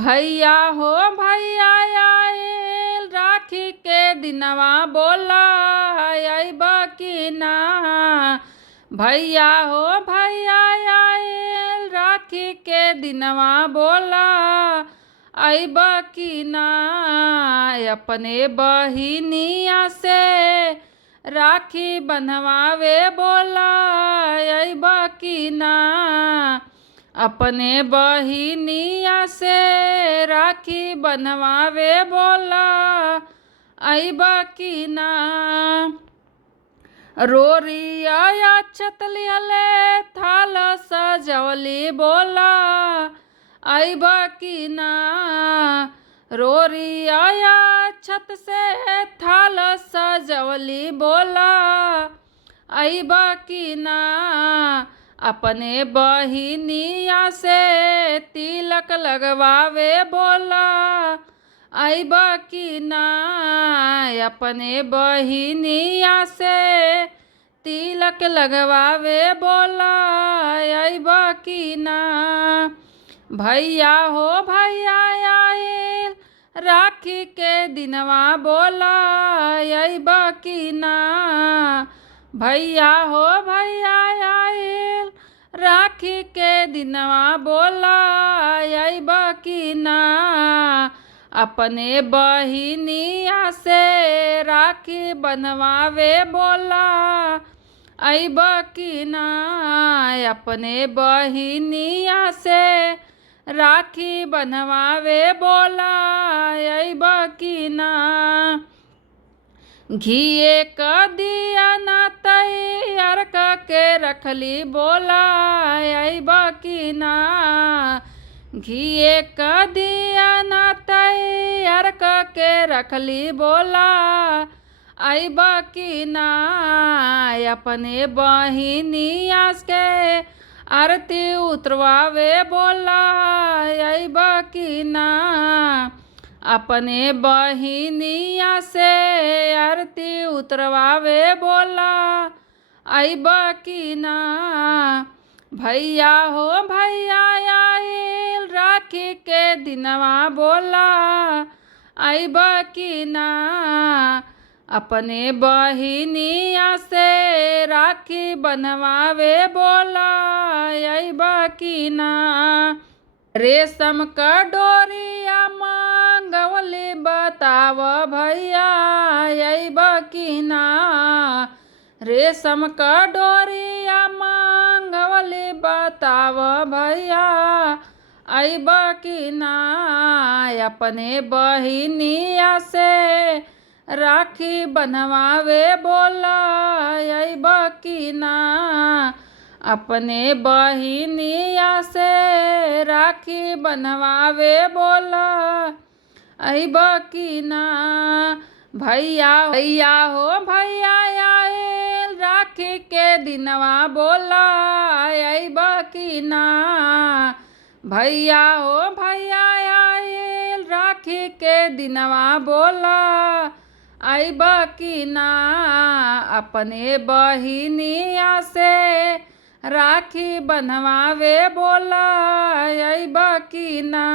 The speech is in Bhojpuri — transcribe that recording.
भैया हो भैया आइल राखी के दिनवा बोला अइब की ना। भैया हो भैया आइल राखी के दिनवा बोला अइब की ना। अपने बहिनिया से राखी बंधवावे बोला अइब की ना। अपने बहिनिया से राखी बनवावे बोला अइब की ना। रोरिया छतलियले थाल सजवली बोला अइब की ना। रोरिया छत से थाल सजवली बोला अइब की ना। अपने बहिनिया से तिलक लगवावे बोला अइब की ना। अपने बहिनिया से तिलक लगवावे बोला अइब की ना। भैया हो भैया आइल राखी के दिनवा बोला अइब की ना। भैया हो भैया आइल राखी के दिनवा बोला अइब की ना। अपने बहिनिया से राखी बनवावे बोला अइब की ना। अपने बहिनिया से राखी बनवावे बोला अइब की ना। घिए क दिया ना तैयार के रखली बोला अइब की ना। घिए क दिया ना तैयार के रखली बोला अइब की ना। अपने बहिनिया के आरती उतरवावे बोला अइब की ना। अपने बहिनिया से आरती उतरवावे बोला अइब की ना। भैया हो भैया आइल राखी के दिनवा बोला अइब की ना। अपने बहिनिया से राखी बनवावे बोला अइब की ना। रेशम का डोरिया मांगवली बताव भैया अइब की ना। रेशम का डोरिया मांगवली बताव भैया अइब की ना। अपने बहिनिया से राखी बनवावे बोला अइब की ना। अपने बहिनिया से राखी बनवावे बोला अइब की ना। भैया भैया हो भैया आइल राखी के दिनवा बोला अइब की ना। भैया हो भैया आइल राखी के दिनवा बोला अइब की ना। अपने बहिनिया से राखी बनवावे बोला अइब की ना।